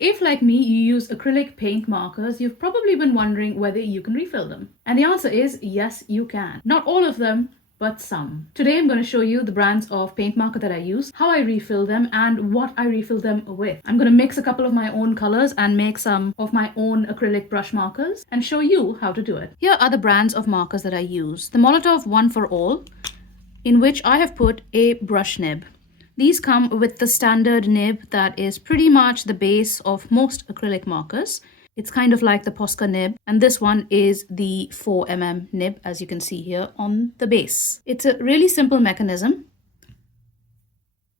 If, like me, you use acrylic paint markers, you've probably been wondering whether you can refill them. And the answer is yes, you can. Not all of them, but some. Today I'm going to show you the brands of paint marker that I use, how I refill them, and what I refill them with. I'm going to mix a couple of my own colors and make some of my own acrylic brush markers and show you how to do it. Here are the brands of markers that I use. The Molotow One for All, in which I have put a brush nib. These come with the standard nib that is pretty much the base of most acrylic markers. It's kind of like the Posca nib, and this one is the 4mm nib, as you can see here on the base. It's a really simple mechanism.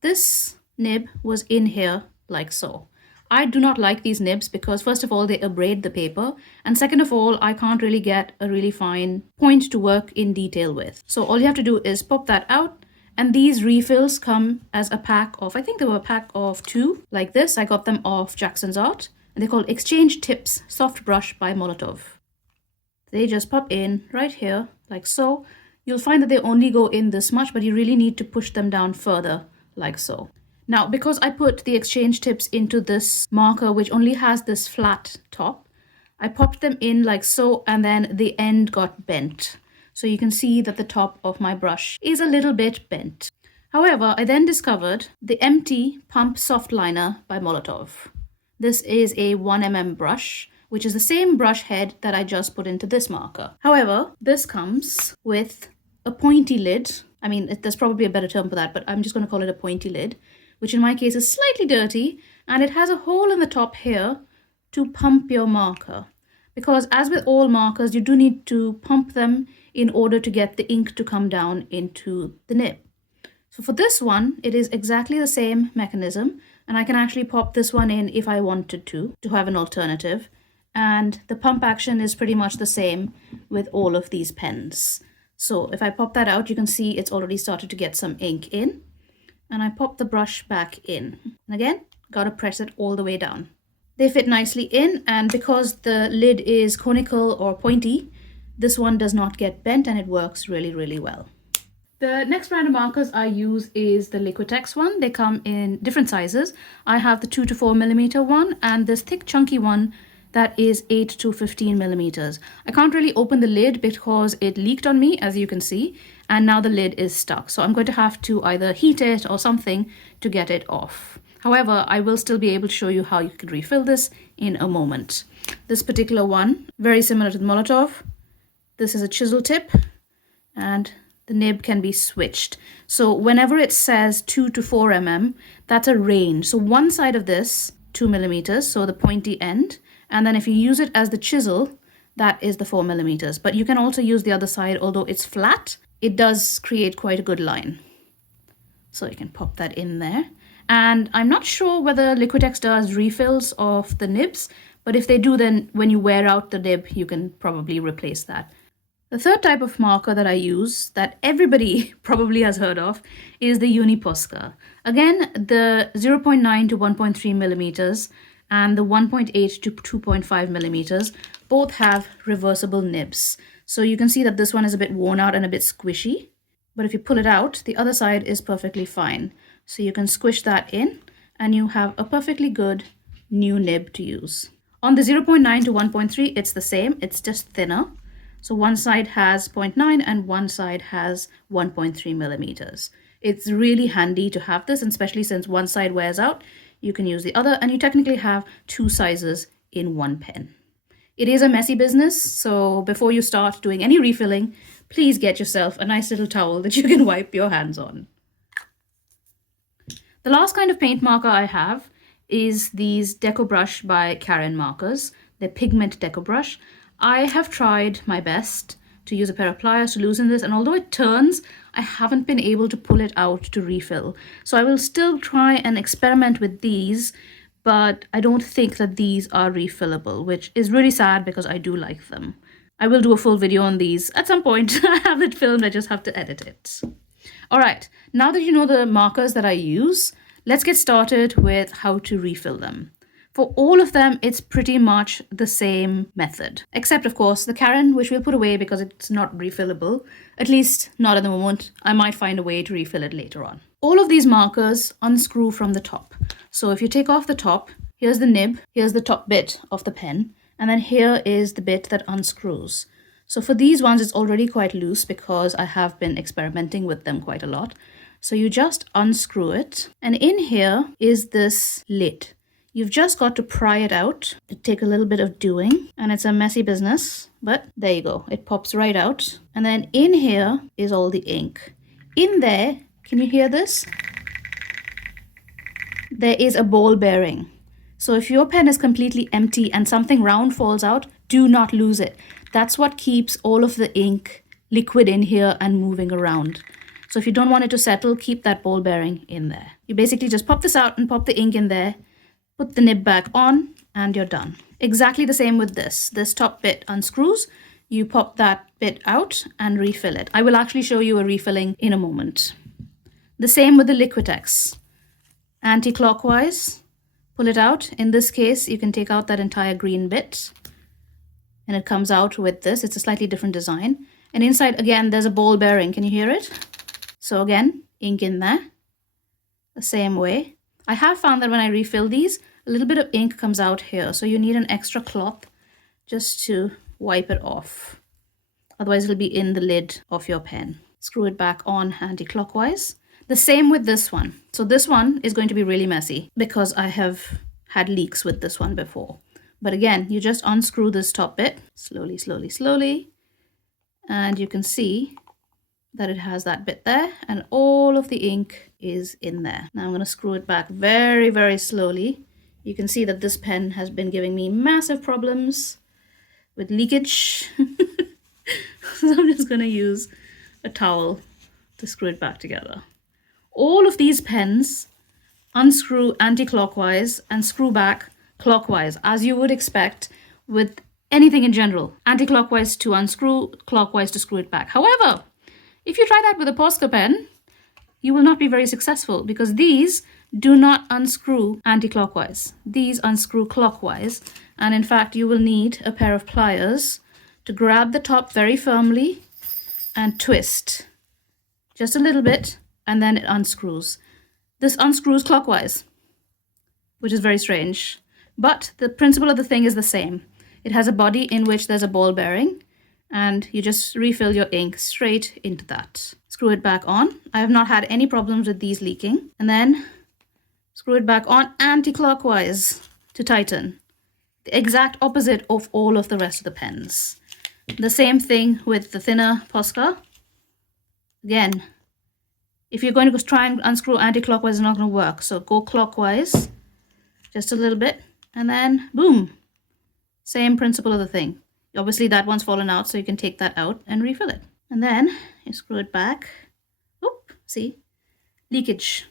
This nib was in here like so. I do not like these nibs because first of all, they abrade the paper, and second of all, I can't really get a really fine point to work in detail with. So all you have to do is pop that out. And these refills come as a pack of, I think they were a pack of 2, like this. I got them off Jackson's Art. And they're called Exchange Tips Soft Brush by Molotow. They just pop in right here, like so. You'll find that they only go in this much, but you really need to push them down further, like so. Now, because I put the Exchange Tips into this marker, which only has this flat top, I popped them in like so, and then the end got bent. So you can see that the top of my brush is a little bit bent. However, I then discovered the Empty Pump Soft Liner by Molotow. This is a 1mm brush, which is the same brush head that I just put into this marker. However, this comes with a pointy lid. I mean, there's probably a better term for that, but I'm just going to call it a pointy lid, which in my case is slightly dirty, and it has a hole in the top here to pump your marker. Because as with all markers, you do need to pump them in order to get the ink to come down into the nib. So for this one, it is exactly the same mechanism, and I can actually pop this one in if I wanted to have an alternative. And the pump action is pretty much the same with all of these pens. So if I pop that out, you can see it's already started to get some ink in. And I pop the brush back in. And again, gotta press it all the way down. They fit nicely in, and because the lid is conical or pointy, this one does not get bent and it works really, really well. The next brand of markers I use is the Liquitex one. They come in different sizes. I have the 2 to 4mm one and this thick chunky one that is 8 to 15mm. I can't really open the lid because it leaked on me, as you can see, and now the lid is stuck. So I'm going to have to either heat it or something to get it off. However, I will still be able to show you how you could refill this in a moment. This particular one, very similar to the Molotow. This is a chisel tip, and the nib can be switched. So whenever it says 2 to 4mm, that's a range. So one side of this, 2mm, so the pointy end, and then if you use it as the chisel, that is the 4mm. But you can also use the other side, although it's flat, it does create quite a good line. So you can pop that in there. And I'm not sure whether Liquitex does refills of the nibs, but if they do, then when you wear out the nib, you can probably replace that. The third type of marker that I use, that everybody probably has heard of, is the Posca. Again, the 0.9 to 1.3mm and the 1.8 to 2.5mm both have reversible nibs. So you can see that this one is a bit worn out and a bit squishy, but if you pull it out, the other side is perfectly fine. So you can squish that in and you have a perfectly good new nib to use. On the 0.9 to 1.3, it's the same, it's just thinner. So one side has 0.9 and one side has 1.3mm. It's really handy to have this, and especially since one side wears out, you can use the other, and you technically have 2 sizes in one pen. It is a messy business, so before you start doing any refilling, please get yourself a nice little towel that you can wipe your hands on. The last kind of paint marker I have is these Deco Brush by Karen markers. They're pigment Deco Brush. I have tried my best to use a pair of pliers to loosen this, and although it turns, I haven't been able to pull it out to refill. So I will still try and experiment with these, but I don't think that these are refillable, which is really sad because I do like them. I will do a full video on these at some point. I have it filmed, I just have to edit it. All right, now that you know the markers that I use, let's get started with how to refill them. For all of them, it's pretty much the same method, except of course the Karen, which we'll put away because it's not refillable, at least not at the moment. I might find a way to refill it later on. All of these markers unscrew from the top. So if you take off the top, Here's the nib, here's the top bit of the pen, and then here is the bit that unscrews. So for these ones, it's already quite loose because I have been experimenting with them quite a lot. So you just unscrew it, and in here is this lid. You've just got to pry it out. It takes a little bit of doing, and it's a messy business, but there you go. It pops right out. And then in here is all the ink. In there, can you hear this? There is a ball bearing. So if your pen is completely empty and something round falls out, do not lose it. That's what keeps all of the ink liquid in here and moving around. So if you don't want it to settle, keep that ball bearing in there. You basically just pop this out and pop the ink in there, put the nib back on, and you're done. Exactly the same with this. This top bit unscrews. You pop that bit out and refill it. I will actually show you a refilling in a moment. The same with the Liquitex. Anti-clockwise, pull it out. In this case, you can take out that entire green bit, and it comes out with this. It's a slightly different design. And inside, again, there's a ball bearing. Can you hear it? So again, ink in there, the same way. I have found that when I refill these, a little bit of ink comes out here. So you need an extra cloth just to wipe it off. Otherwise, it'll be in the lid of your pen. Screw it back on anti-clockwise. The same with this one. So this one is going to be really messy because I have had leaks with this one before. But again, you just unscrew this top bit slowly, slowly, slowly. And you can see that it has that bit there and all of the ink is in there. Now I'm going to screw it back very, very slowly. You can see that this pen has been giving me massive problems with leakage. So I'm just going to use a towel to screw it back together. All of these pens unscrew anti-clockwise and screw back clockwise, as you would expect with anything in general. Anti-clockwise to unscrew, clockwise to screw it back. However, if you try that with a Posca pen, you will not be very successful because these do not unscrew anti-clockwise. These unscrew clockwise. And in fact, you will need a pair of pliers to grab the top very firmly and twist just a little bit, and then it unscrews. This unscrews clockwise, which is very strange. But the principle of the thing is the same. It has a body in which there's a ball bearing, and you just refill your ink straight into that. Screw it back on. I have not had any problems with these leaking. And then screw it back on anti-clockwise to tighten. The exact opposite of all of the rest of the pens. The same thing with the thinner Posca. Again, if you're going to try and unscrew anti-clockwise, it's not going to work. So go clockwise, just a little bit, and then boom. Same principle of the thing. Obviously that one's fallen out, so you can take that out and refill it. And then you screw it back. Oop, see? Leakage.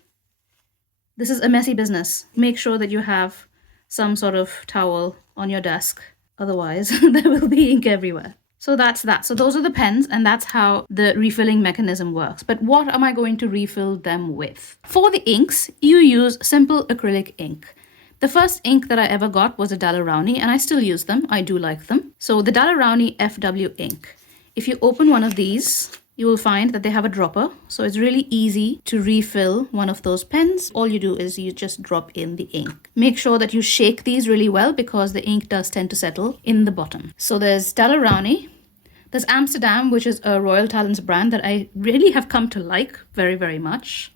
This is a messy business. Make sure that you have some sort of towel on your desk. Otherwise, there will be ink everywhere. So that's that. So those are the pens, and that's how the refilling mechanism works. But what am I going to refill them with? For the inks, you use simple acrylic ink. The first ink that I ever got was a Daler-Rowney, and I still use them. I do like them. So the Daler-Rowney FW ink. If you open one of these, you will find that they have a dropper. So it's really easy to refill one of those pens. All you do is you just drop in the ink. Make sure that you shake these really well because the ink does tend to settle in the bottom. So there's Daler-Rowney. There's Amsterdam, which is a Royal Talents brand that I really have come to like very, very much.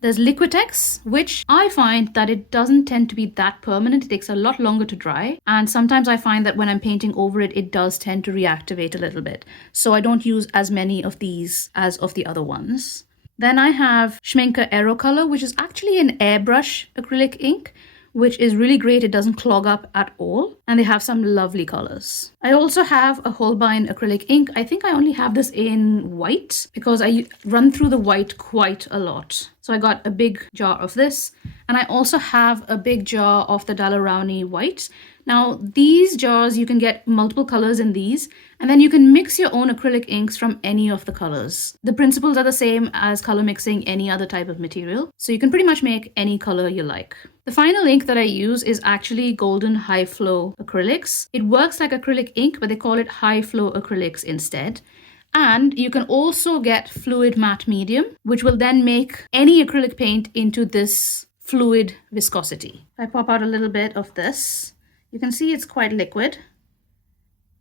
There's Liquitex, which I find that it doesn't tend to be that permanent. It takes a lot longer to dry. And sometimes I find that when I'm painting over it, it does tend to reactivate a little bit. So I don't use as many of these as of the other ones. Then I have Schmincke Aero Color, which is actually an airbrush acrylic ink, which is really great. It doesn't clog up at all. And they have some lovely colors. I also have a Holbein acrylic ink. I think I only have this in white because I run through the white quite a lot. So I got a big jar of this. And I also have a big jar of the Daler-Rowney white. Now, these jars, you can get multiple colors in these, and then you can mix your own acrylic inks from any of the colors. The principles are the same as color mixing any other type of material, so you can pretty much make any color you like. The final ink that I use is actually Golden High Flow acrylics. It works like acrylic ink, but they call it high flow acrylics instead. And you can also get fluid matte medium, which will then make any acrylic paint into this fluid viscosity. If I pop out a little bit of this, you can see it's quite liquid,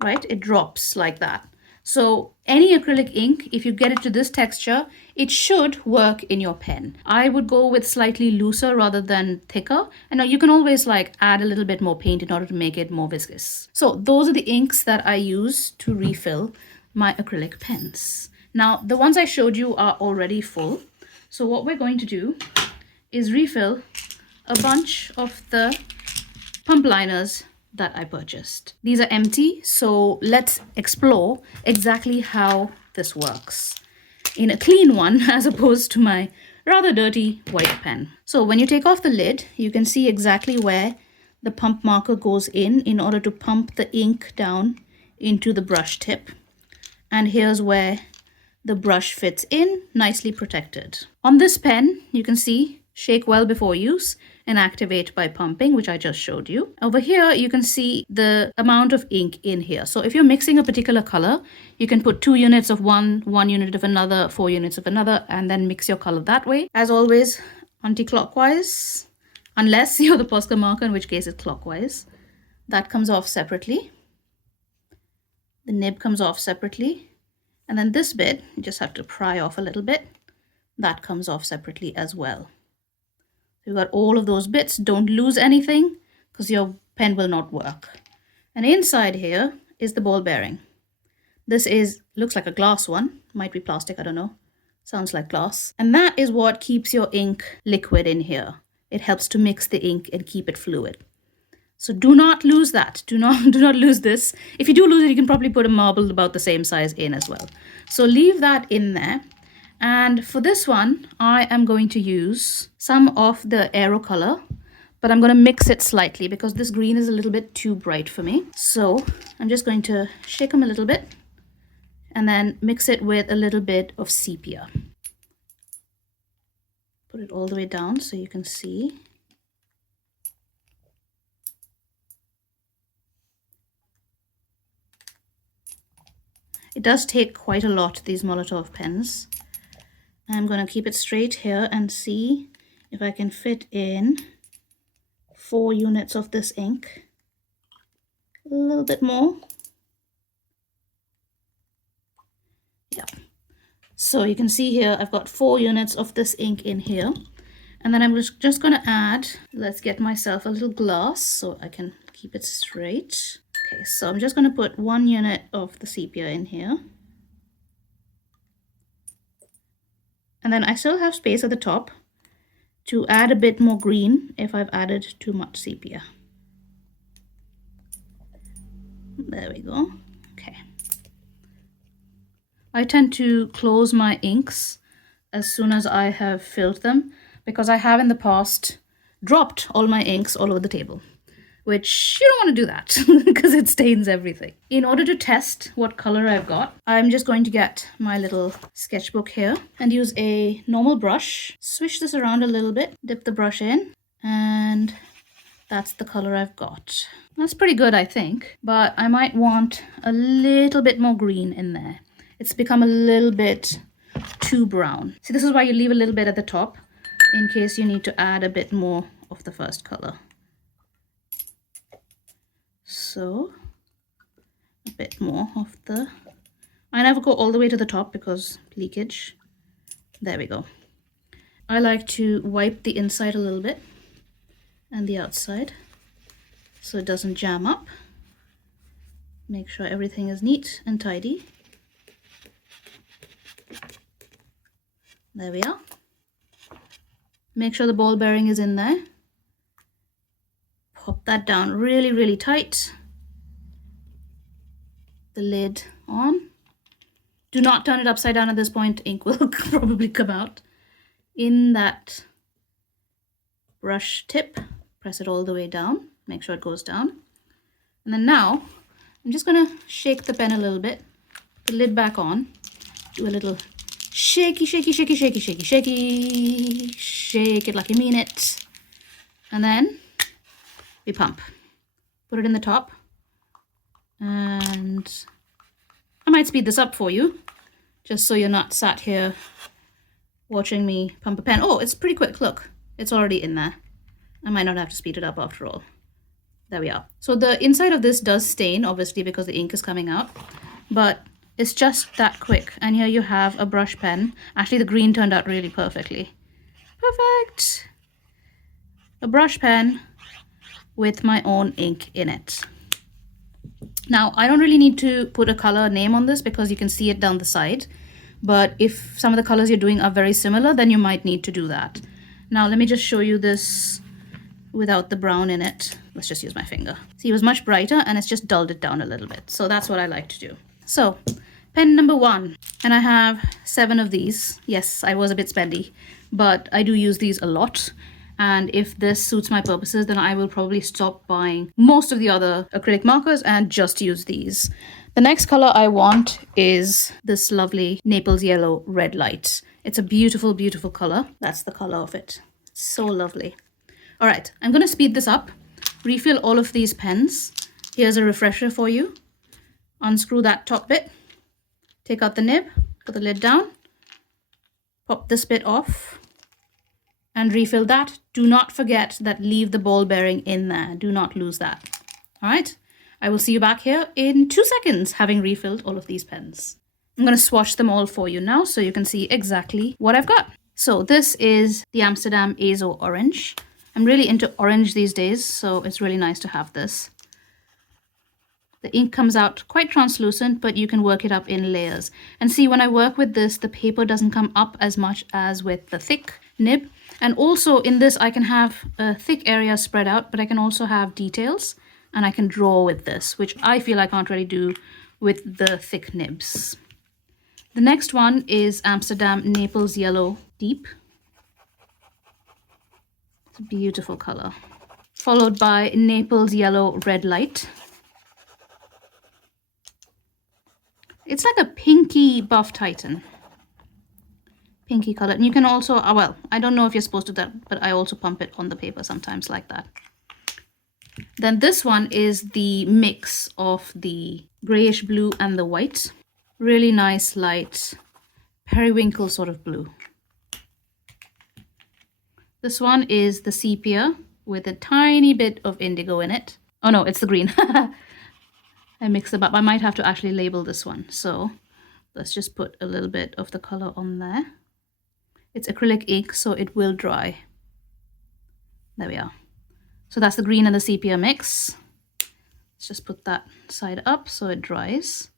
right? It drops like that. So any acrylic ink, if you get it to this texture, it should work in your pen. I would go with slightly looser rather than thicker. And now you can always like add a little bit more paint in order to make it more viscous. So those are the inks that I use to refill my acrylic pens. Now the ones I showed you are already full. So what we're going to do is refill a bunch of the pump liners that I purchased. These are empty, so let's explore exactly how this works in a clean one as opposed to my rather dirty white pen. So when you take off the lid, you can see exactly where the pump marker goes in order to pump the ink down into the brush tip. And here's where the brush fits in, nicely protected. On this pen, you can see shake well before use and activate by pumping, which I just showed you. Over here, you can see the amount of ink in here. So if you're mixing a particular color, you can put 2 units of one unit of another, 4 units of another, and then mix your color that way. As always, anti-clockwise, unless you're the Posca marker, in which case it's clockwise. That comes off separately. The nib comes off separately. And then this bit, you just have to pry off a little bit. That comes off separately as well. You've got all of those bits. Don't lose anything because your pen will not work. And inside here is the ball bearing. This looks like a glass one. Might be plastic, I don't know. Sounds like glass. And that is what keeps your ink liquid in here. It helps to mix the ink and keep it fluid. So do not lose that. Do not lose this. If you do lose it, you can probably put a marble about the same size in as well. So leave that in there. And for this one, I am going to use some of the aero color, but I'm going to mix it slightly because this green is a little bit too bright for me. So I'm just going to shake them a little bit and then mix it with a little bit of sepia. Put it all the way down so you can see. It does take quite a lot, these Molotow pens. I'm going to keep it straight here and see if I can fit in 4 units of this ink. A little bit more. Yeah. So you can see here, I've got 4 units of this ink in here. And then I'm just going to add, let's get myself a little glass so I can keep it straight. Okay, so I'm just going to put 1 unit of the sepia in here. And then I still have space at the top to add a bit more green if I've added too much sepia. There we go. Okay. I tend to close my inks as soon as I have filled them because I have in the past dropped all my inks all over the table, which you don't want to do that because it stains everything. In order to test what color I've got, I'm just going to get my little sketchbook here and use a normal brush. Swish this around a little bit, dip the brush in, and that's the color I've got. That's pretty good, I think, but I might want a little bit more green in there. It's become a little bit too brown. See, this is why you leave a little bit at the top in case you need to add a bit more of the first color. So a bit more of the, I never go all the way to the top because leakage. There we go. I like to wipe the inside a little bit and the outside so it doesn't jam up. Make sure everything is neat and tidy. There we are. Make sure the ball bearing is in there. Pop that down really, really tight. The lid on. Do not turn it upside down at this point. Ink will probably come out. In that brush tip, press it all the way down. Make sure it goes down. And then now, I'm just going to shake the pen a little bit. The lid back on. Do a little shaky, shaky, shaky, shaky, shaky, shaky. Shake it like you mean it. And then we pump. Put it in the top. And I might speed this up for you, just so you're not sat here watching me pump a pen. Oh, it's pretty quick, look. It's already in there. I might not have to speed it up after all. There we are. So the inside of this does stain, obviously, because the ink is coming out, but it's just that quick. And here you have a brush pen. Actually, the green turned out really perfectly. Perfect. A brush pen with my own ink in it. Now, I don't really need to put a color name on this because you can see it down the side. But if some of the colors you're doing are very similar, then you might need to do that. Now, let me just show you this without the brown in it. Let's just use my finger. See, it was much brighter and it's just dulled it down a little bit. So that's what I like to do. So, pen number 1. And I have 7 of these. Yes, I was a bit spendy, but I do use these a lot. And if this suits my purposes, then I will probably stop buying most of the other acrylic markers and just use these. The next color I want is this lovely Naples yellow red light. It's a beautiful, beautiful color. That's the color of it. So lovely. All right, I'm going to speed this up, refill all of these pens. Here's a refresher for you. Unscrew that top bit, take out the nib, put the lid down, pop this bit off, and refill that. Do not forget that leave the ball bearing in there. Do not lose that. All right, I will see you back here in 2 seconds, having refilled all of these pens. I'm going to swatch them all for you now so you can see exactly what I've got. So this is the Amsterdam Azo Orange. I'm really into orange these days, so it's really nice to have this. The ink comes out quite translucent, but you can work it up in layers. And see, when I work with this, the paper doesn't come up as much as with the thick nib. And also in this, I can have a thick area spread out, but I can also have details, and I can draw with this, which I feel I can't really do with the thick nibs. The next one is Amsterdam Naples Yellow Deep. It's a beautiful color. Followed by Naples Yellow Red Light. It's like a pinky buff titan. Pinky color. And you can also, well, I don't know if you're supposed to do that, but I also pump it on the paper sometimes like that. Then this one is the mix of the grayish blue and the white. Really nice, light, periwinkle sort of blue. This one is the sepia with a tiny bit of indigo in it. Oh no, it's the green. I mixed them up. I might have to actually label this one. So let's just put a little bit of the color on there. It's acrylic ink, so it will dry. There we are. So that's the green and the sepia mix. Let's just put that side up so it dries.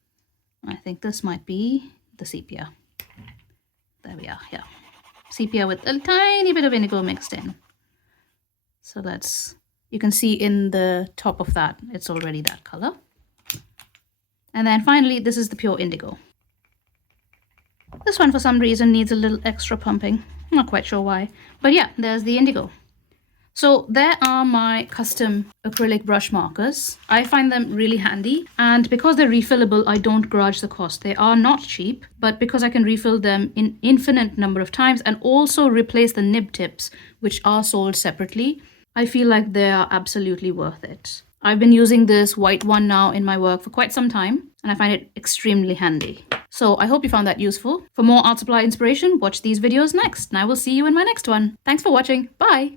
I think this might be the sepia. There we are, yeah. Sepia with a tiny bit of indigo mixed in. So that's, you can see in the top of that, it's already that color. And then finally, this is the pure indigo. This one, for some reason, needs a little extra pumping. I'm not quite sure why. But yeah, there's the indigo. So there are my custom acrylic brush markers. I find them really handy. And because they're refillable, I don't grudge the cost. They are not cheap, but because I can refill them in infinite number of times and also replace the nib tips, which are sold separately, I feel like they are absolutely worth it. I've been using this white one now in my work for quite some time, and I find it extremely handy. So I hope you found that useful. For more art supply inspiration, watch these videos next, and I will see you in my next one. Thanks for watching. Bye!